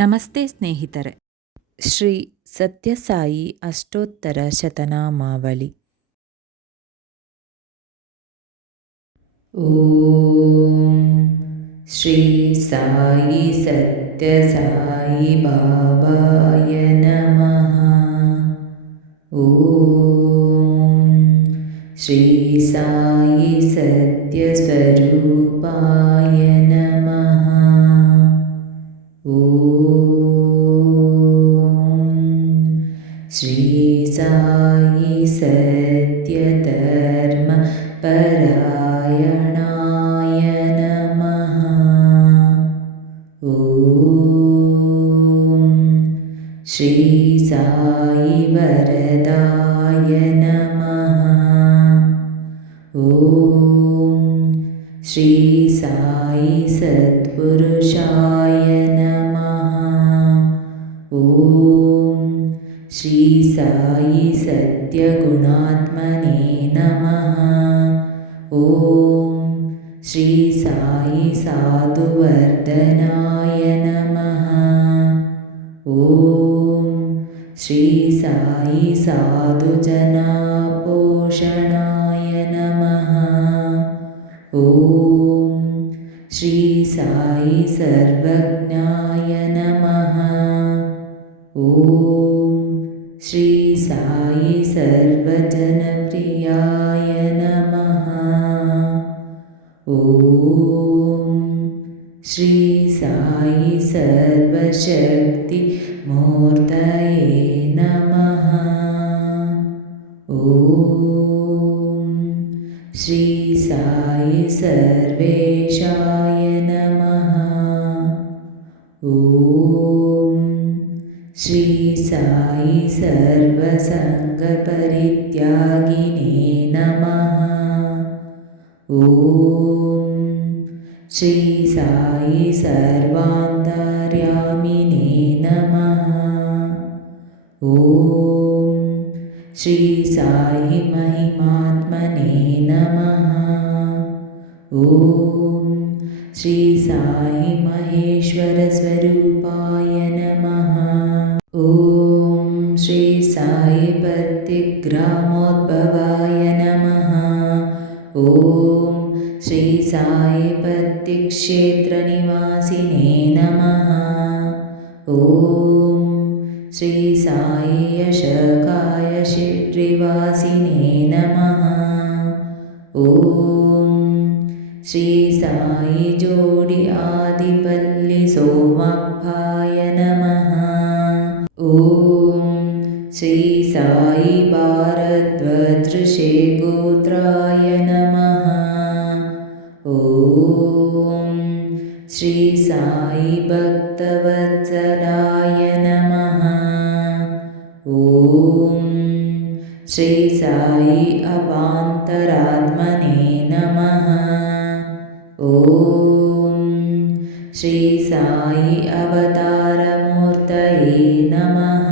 ನಮಸ್ತೆ ಸ್ನೇಹಿತರೆ ಶ್ರೀ ಸತ್ಯಸಾಯಿ ಅಷ್ಟೋತ್ತರ ಶತನಾಮಾವಳಿ ಓಂ ಶ್ರೀ ಸಾಯಿ ಸತ್ಯಸಾಯಿ ಬಾಬಾಯ ನಮಃ ಓಂ ಶ್ರೀ ಸಾಯಿ ಸತ್ಯಸ್ವರೂಪಾಯ ನಮಃ ॐ श्री साई सत्पुरुषाय नमः। ॐ श्री साई सत्यगुणात्मने नमः। ॐ श्री साई साधुवर्धनाय नमः। ॐ श्री साई साधुजनापोषणाय ॐ श्री सर्वज्ञाय नमः। ॐ श्री सर्वजनप्रियाय नमः। ॐ श्री सर्वशक्तिमूर्तये नमः। ॐ सर्वेशाय नमः। ॐ श्री सर्वसङ्गपरित्यागिने नमः। ॐ श्री साई सर्वान्तर्यामिने नमः। ॐ श्री महिमात्मने नमः ॐ श्री साई महेश्वरस्वरूपाय नमः। ॐ श्री साई पत्तिग्रामोद्भवाय नमः। ॐ श्री साई पत्तिक्षेत्रनिवासिने नमः। ॐ श्री साई यशकाय शिट्रिवासिने नमः। ॐ श्री साई जोडि आदिपल्लि सोमप्पाय नमः। ॐ श्री साई भारद्वदृशे गोत्राय नमः। ॐ श्री साई भक्तवत्सलाय नमः। ॐ श्री ॐ श्री साई अवतारमूर्तये नमः।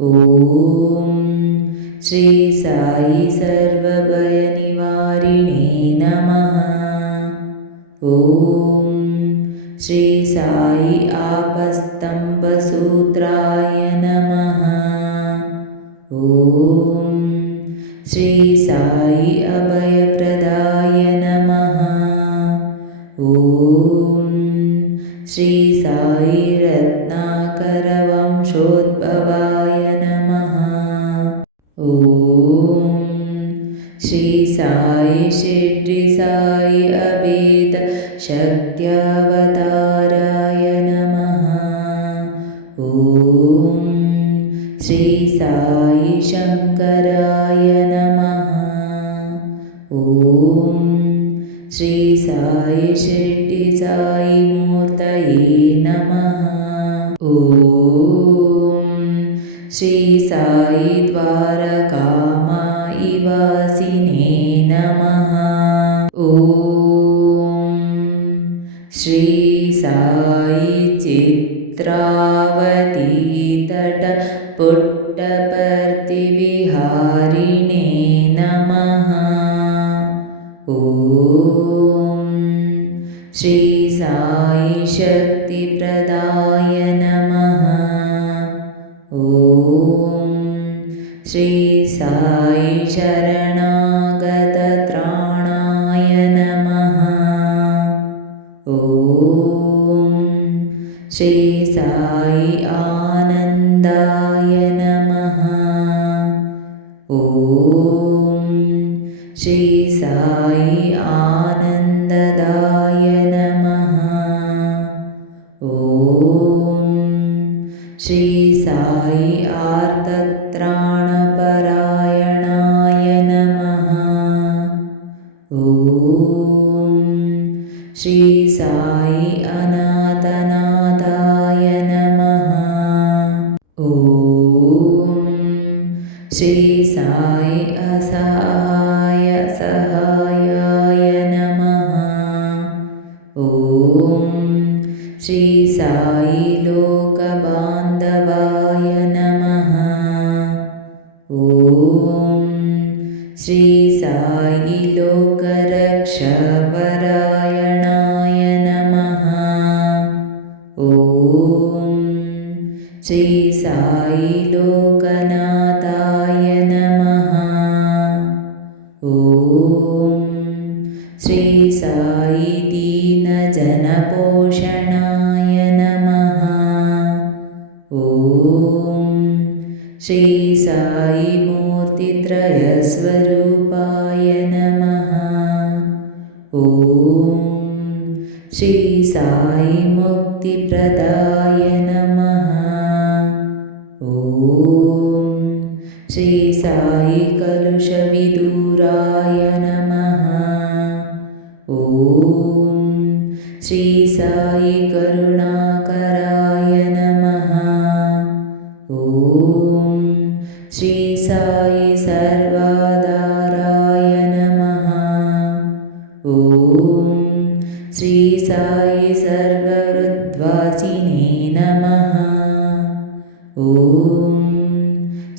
ॐ श्री साई सर्वभयनिवारिणे नमः। ॐ श्री साई आपस्तम्भसूत्राय नमः। ॐ श्री साई शक्त्यावताराय नमः। ॐ श्री शङ्कराय नमः। ॐ श्री साई श्री साई पुट्टपर्तिविहारिणे नमः। ॐ श्री ॐ श्री साई अनाथनाथाय श्री मूर्तित्रयस्वरूपाय नमः। ॐ श्री मुक्तिप्रदाय नमः। ॐ श्री साई नमः। ॐ श्री करुणाकराय नमः। ॐ श्री साई सर्वाधाराय नमः ॐ श्री साई सर्ववृद्वासिने नमः। ॐ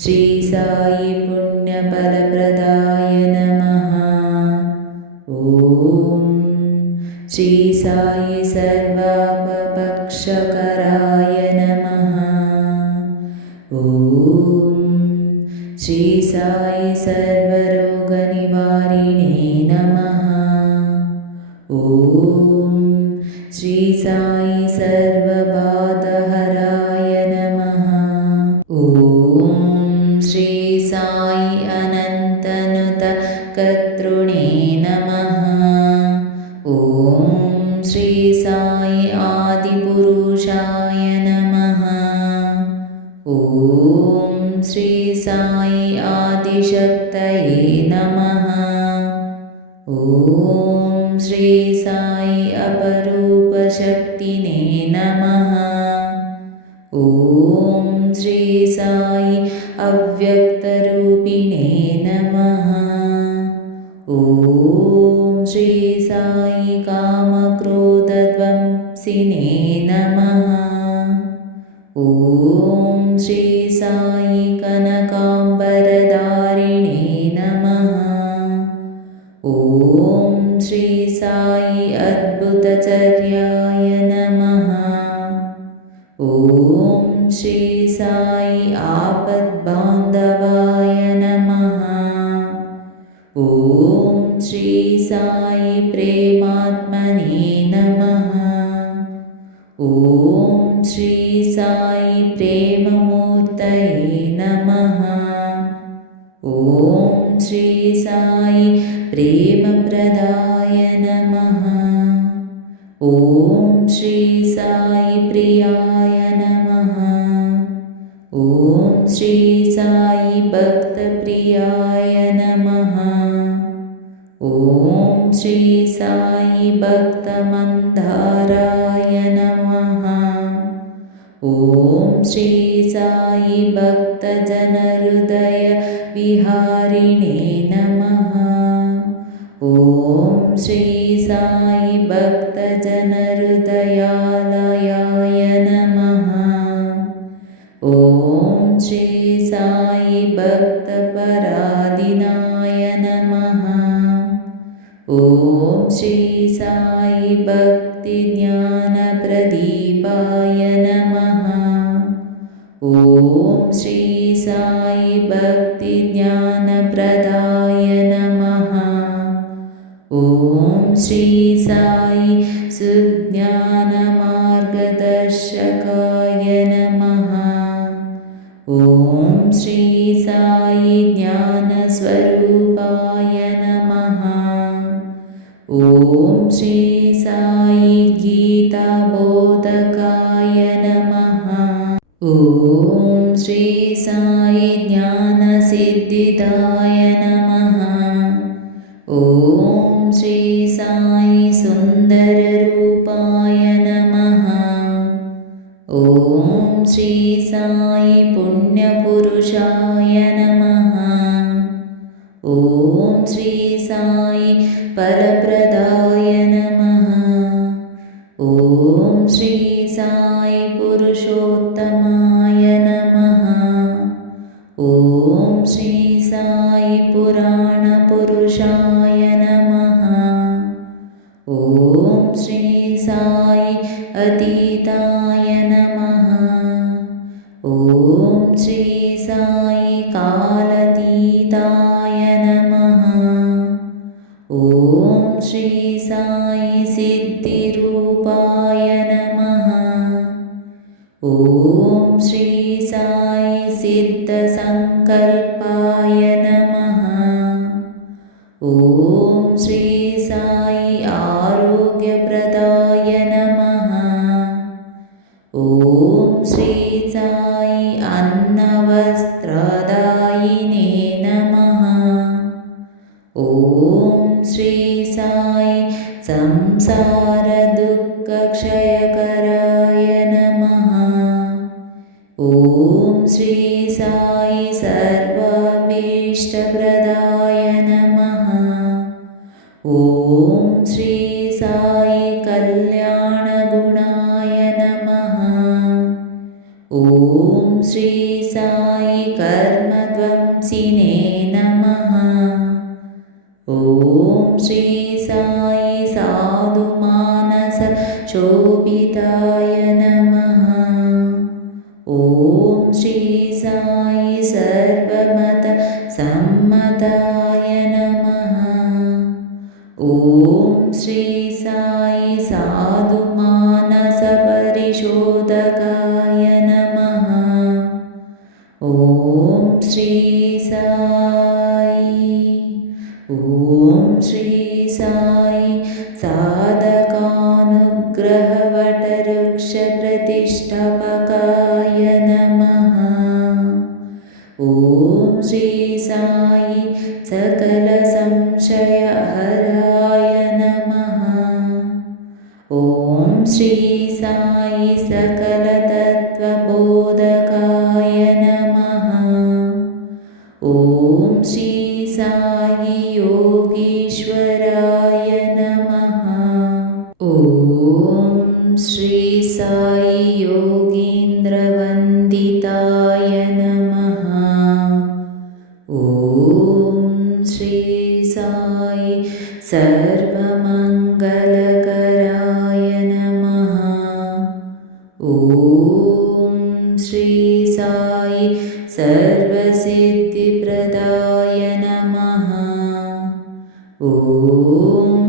श्री साई पुण्यफलप्रदाय नमः। ॐ श्री साई सर्वापपक्षकराय नमः। ॐ श्री सर्वरोगनिवारिणे नमः। ॐ श्री सर्वबाधहराय नमः। ॐ श्री साई अनन्तनुत कर्तृणे नमः। ॐ श्री आदिपुरुषाय नमः। ॐ श्री ॐ श्री साई अपरूपशक्तिने नमः। ॐ श्री साई अव्यक्तरूपिणे नमः। ॐ श्री साई कामक्रोधध्वंसिने नमः। ॐ श्री साई अद्भुतचर्याय नमः। ॐ श्री साई आपद्बान्धवाय नमः। ॐ श्री साई प्रेमात्मने नमः। ॐ श्री साई प्रेममूर्तये नमः। ॐ श्री साई प्रेमप्रदाय साई प्रियाय नमः। ॐ श्री साई भक्तप्रियाय नमः। ॐ श्री साई भक्तमन्दाराय नमः। ॐ श्री साई भक्तजनहृदय विहारिणे नमः। ॐ श्री साई भक्तजनहृदयालयाय नमः। ॐ श्री साई भक्तपराधिनाय नमः। ॐ श्री साई भक्तिज्ञानप्रदीपाय नमः। ॐ श्री साई भक्तिज्ञानप्रदाय नमः। ॐ श्री साई सुज्ञानमार्गदर्शकाय नमः। ॐ श्री साई ज्ञानस्वरूपाय नमः। ॐ श्री साई गीताबोधकाय नमः। ॐ श्री साई ज्ञानसिद्धिदाय साई परप्रदाय नमः। ॐ श्री साई पुरुषोत्तमाय नमः। ॐ श्री साई पुराणपुरुषाय नमः। ॐ श्री साई अतीताय नमः। ॐ श्री साई कालतीताय नमः ॐ श्री साई सिद्धिरूपाय नमः। ॐ श्री साई सिद्धसङ्कल्पाय नमः। ॐ श्री साई आरोग्यप्रदाय नमः। ॐ श्री साई अन्नवस्त्रदायिने नमः। ॐ श्री साई संसारदुःखक्षयकराय नमः। ॐ श्री सर्वाभीष्टप्रदाय नमः। ॐ श्री साई कल्याणगुणाय नमः। ॐ श्री साई कर्मध्वंसिने श्री साई साधुमानसशोभिताय नमः। ॐ श्री साई सर्वमतसम्मताय नमः। ॐ श्री साई साधुमानसपरिशोधकाय नमः। ॐ श्री साई ॐ श्री साई साधकानुग्रहवटवृक्षप्रतिष्ठापकाय नमः। ॐ श्री साई सकलसंशयहराय नमः। ॐ श्री साई सकलतत्त्वबोधकाय नमः। ॐ श्री साई योगीश्वराय नमः। ॐ श्री साई योगीन्द्रवन्दिताय नमः। ॐ श्री साई सर्वमङ्गलकराय नमः। ॐ श्री साई सर्वसिद्धिप्रदाय नमः ॐ